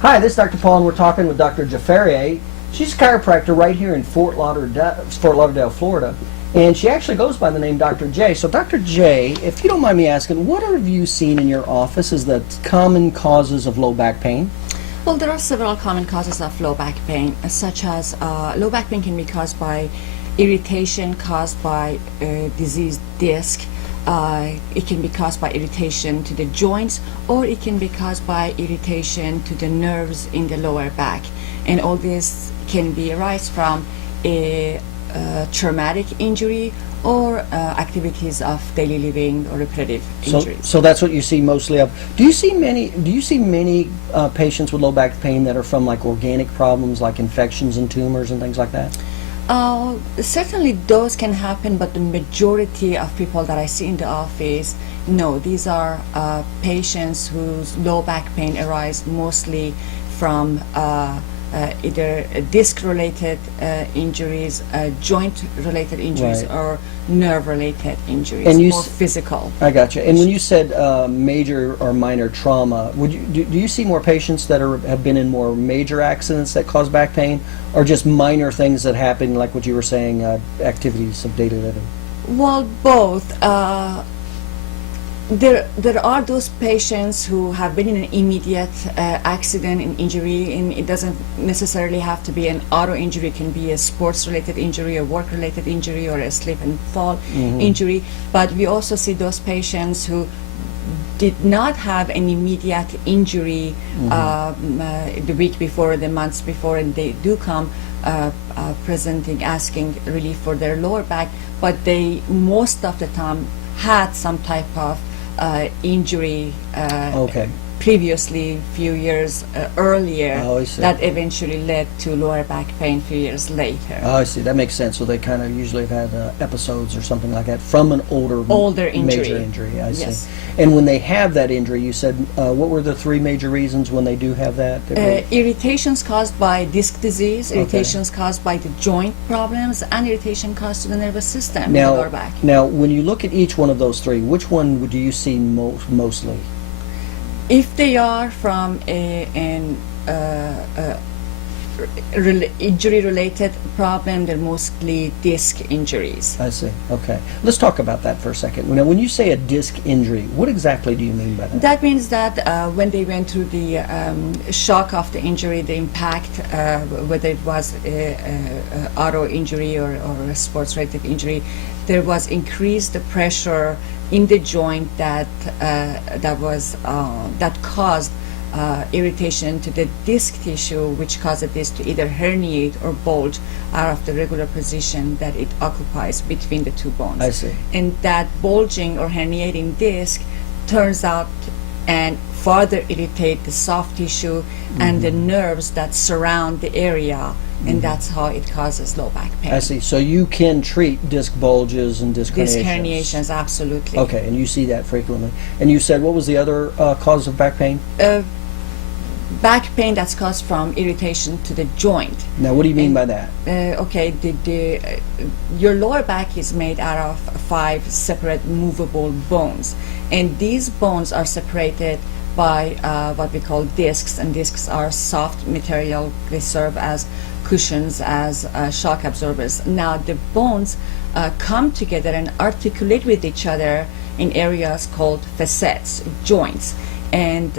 Hi, this is Dr. Paul, and we're talking with Dr. Jafarieh. She's a chiropractor right here in Fort Lauderdale, Florida, and she actually goes by the name Dr. J. So, Dr. J, if you don't mind me asking, what have you seen in your office as the common causes of low back pain? Well, there are several common causes of low back pain, such as low back pain can be caused by irritation caused by diseased disc. It can be caused by irritation to the joints, or it can be caused by irritation to the nerves in the lower back. And all this can be arise from a traumatic injury or activities of daily living or repetitive injuries. So that's what you see mostly of. Do you see many patients with low back pain that are from like organic problems like infections and tumors and things like that? Certainly those can happen, but the majority of people that I see in the office, no, these are patients whose low back pain arise mostly from either disc-related injuries, joint-related injuries, Right. or nerve-related injuries, And you more physical. I got you. And when you said major or minor trauma, do you see more patients that have been in more major accidents that cause back pain, or just minor things that happen, like what you were saying, activities of daily living? Well, both. There are those patients who have been in an immediate accident and injury, and it doesn't necessarily have to be an auto injury. It can be a sports-related injury, a work-related injury, or a slip and fall injury. But we also see those patients who did not have an immediate injury the week before or the months before, and they do come presenting, asking relief for their lower back, but they most of the time had some type of injury previously, few years earlier, that eventually led to lower back pain few years later. Oh, I see. That makes sense. So they kind of usually have had episodes or something like that from an older injury. Major injury. I Yes. see. And when they have that injury, you said, what were the three major reasons when they do have that? Irritations caused by disc disease, irritations caused by the joint problems, and irritation caused to the nervous system in the lower back. Now, when you look at each one of those three, which one do you see mostly? If they are from an injury-related problem, they're mostly disc injuries. I see. Okay. Let's talk about that for a second. Now, when you say a disc injury, what exactly do you mean by that? That means that when they went through the shock of the injury, the impact, whether it was an auto injury or a sports-related injury, there was increased pressure in the joint that caused irritation to the disc tissue, which caused this to either herniate or bulge out of the regular position that it occupies between the two bones. I see. And that bulging or herniating disc turns out and further irritate the soft tissue and the nerves that surround the area, and that's how it causes low back pain. I see. So you can treat disc bulges and disc herniations. Disc herniations, absolutely. Okay, and you see that frequently. And you said, what was the other cause of back pain? Back pain that's caused from irritation to the joint. Now, what do you mean by that? Okay, your lower back is made out of 5 separate movable bones, and these bones are separated by what we call discs, and discs are soft material. They serve as cushions, as shock absorbers. Now the bones come together and articulate with each other in areas called facets, joints. And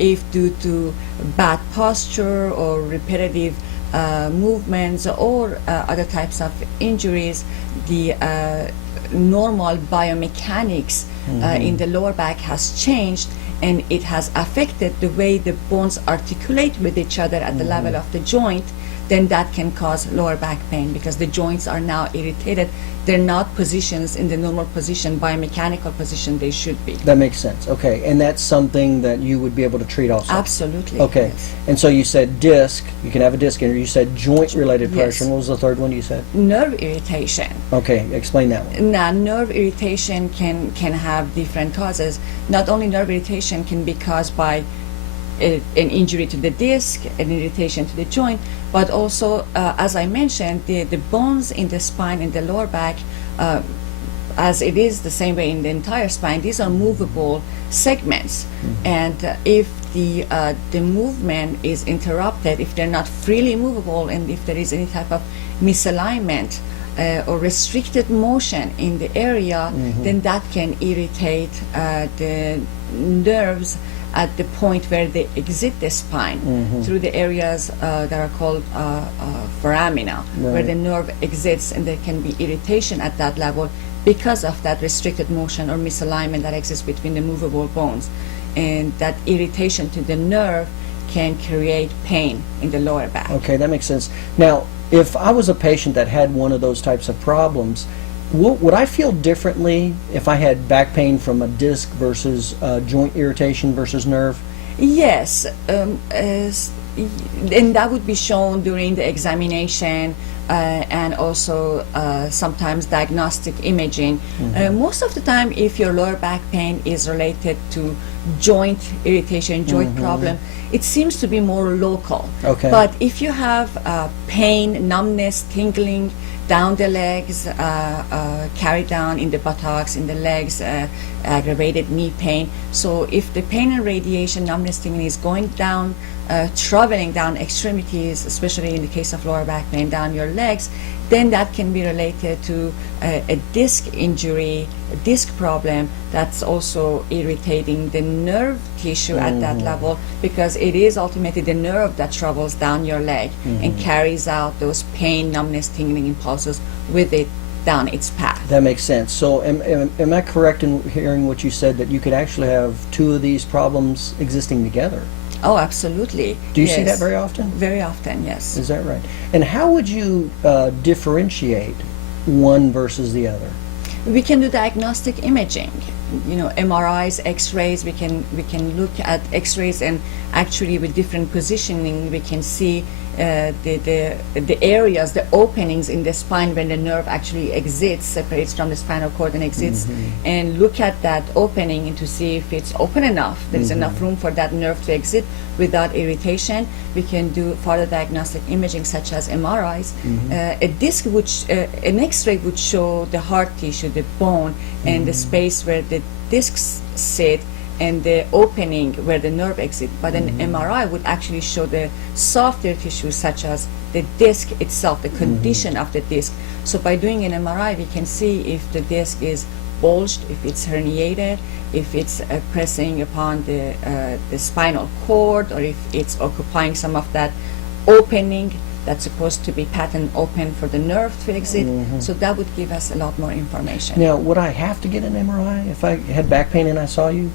if due to bad posture or repetitive movements or other types of injuries, the normal biomechanics in the lower back has changed, and it has affected the way the bones articulate with each other at the level of the joint, then that can cause lower back pain because the joints are now irritated. They're not positions in the normal position, biomechanical position they should be. That makes sense. Okay, and that's something that you would be able to treat also? Absolutely. Okay, yes. And so you said disc, you can have a disc injury. You said joint-related pressure. Yes. And what was the third one you said? Nerve irritation. Okay, explain that one. Now, nerve irritation can have different causes. Not only nerve irritation can be caused by an injury to the disc, an irritation to the joint, but also, as I mentioned, the bones in the spine and the lower back, as it is the same way in the entire spine, these are movable segments. And if the movement is interrupted, if they're not freely movable, and if there is any type of misalignment or restricted motion in the area, then that can irritate the nerves at the point where they exit the spine through the areas that are called foramina, where the nerve exits, and there can be irritation at that level because of that restricted motion or misalignment that exists between the movable bones. And that irritation to the nerve can create pain in the lower back. Okay, that makes sense. Now, if I was a patient that had one of those types of problems, would I feel differently if I had back pain from a disc versus joint irritation versus nerve? Yes, and that would be shown during the examination and also sometimes diagnostic imaging. Most of the time, if your lower back pain is related to joint irritation, joint problem, it seems to be more local. Okay. But if you have pain, numbness, tingling down the legs, carried down in the buttocks, in the legs, aggravated knee pain. So if the pain and radiation, numbness, tingling is going down, traveling down extremities, especially in the case of lower back pain, down your legs, then that can be related to a disc injury, a disc problem that's also irritating the nerve tissue at that level, because it is ultimately the nerve that travels down your leg and carries out those pain, numbness, tingling impulses with it down its path. That makes sense. So am I correct in hearing what you said, that you could actually have two of these problems existing together? Oh, absolutely. Do you see Yes. that very often? Very often, yes. Is that right? And how would you differentiate one versus the other? We can do diagnostic imaging, you know, MRIs, X-rays. We can look at X-rays, and actually with different positioning, we can see the areas, the openings in the spine when the nerve actually exits, separates from the spinal cord and exits, and look at that opening and to see if it's open enough, there's enough room for that nerve to exit without irritation. We can do further diagnostic imaging such as MRIs. A disc an X-ray would show the hard tissue, the bone, and the space where the discs sit, and the opening where the nerve exits. But an MRI would actually show the softer tissue, such as the disc itself, the condition of the disc. So by doing an MRI, we can see if the disc is bulged, if it's herniated, if it's pressing upon the spinal cord, or if it's occupying some of that opening that's supposed to be pattern open for the nerve to exit. So that would give us a lot more information. Now, would I have to get an MRI if I had back pain and I saw you?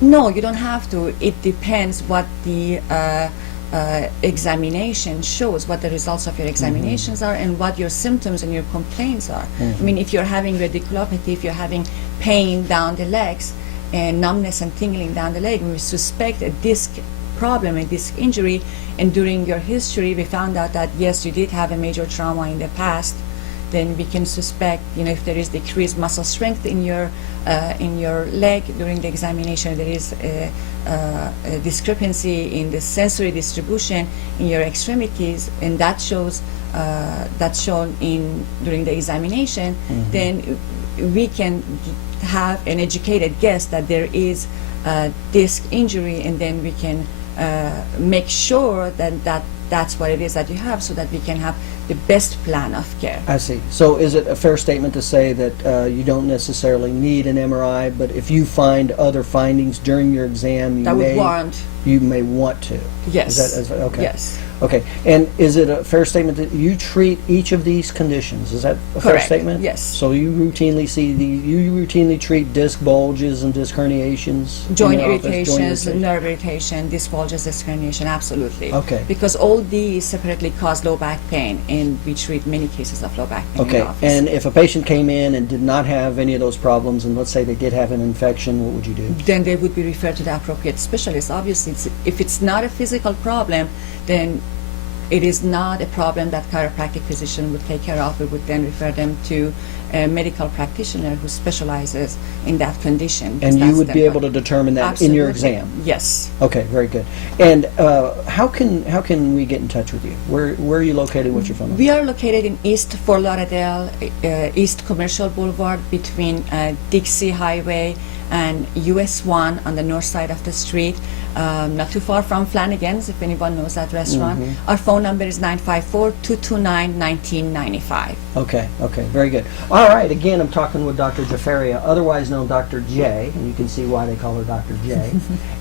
No, you don't have to. It depends what the examination shows, what the results of your examinations are, and what your symptoms and your complaints are. I mean, if you're having radiculopathy, if you're having pain down the legs and numbness and tingling down the leg, and we suspect a disc problem, a disc injury, and during your history we found out that yes, you did have a major trauma in the past, then we can suspect, you know, if there is decreased muscle strength in your leg during the examination, there is a discrepancy in the sensory distribution in your extremities, and that shows that's shown during the examination, then we can have an educated guess that there is a disc injury, and then we can make sure that that's what it is that you have, so that we can have the best plan of care. I see. So is it a fair statement to say that you don't necessarily need an MRI, but if you find other findings during your exam, That would warrant. you may want to? Yes. Is that okay? Yes. Okay. And is it a fair statement that you treat each of these conditions? Is that a fair Correct. statement? Yes. So you routinely treat disc bulges and disc herniations? in Joint your office? irritations, irritation? nerve irritation, disc bulges, disc herniation, absolutely. Okay. Because all these separately cause low back pain, and we treat many cases of low back pain in Okay. the office. And if a patient came in and did not have any of those problems, and let's say they did have an infection, what would you do? Then they would be referred to the appropriate specialist. Obviously, if it's not a physical problem, then it is not a problem that chiropractic physician would take care of. We would then refer them to a medical practitioner who specializes in that condition. And you would be able to determine that in your Absolutely. exam? Yes. Okay, very good. And how can we get in touch with you? Where are you located? What's your phone number? We are located in East Fort Lauderdale, East Commercial Boulevard, between Dixie Highway and US 1 on the north side of the street, not too far from Flanagan's, if anyone knows that restaurant. Our phone number is 954-229-1995. Okay, very good. All right, again, I'm talking with Dr. Jafarieh, otherwise known Dr. J, and you can see why they call her Dr. J.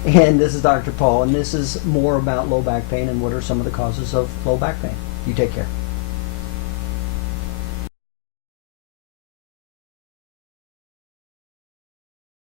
And this is Dr. Paul, and this is more about low back pain and what are some of the causes of low back pain. You take care.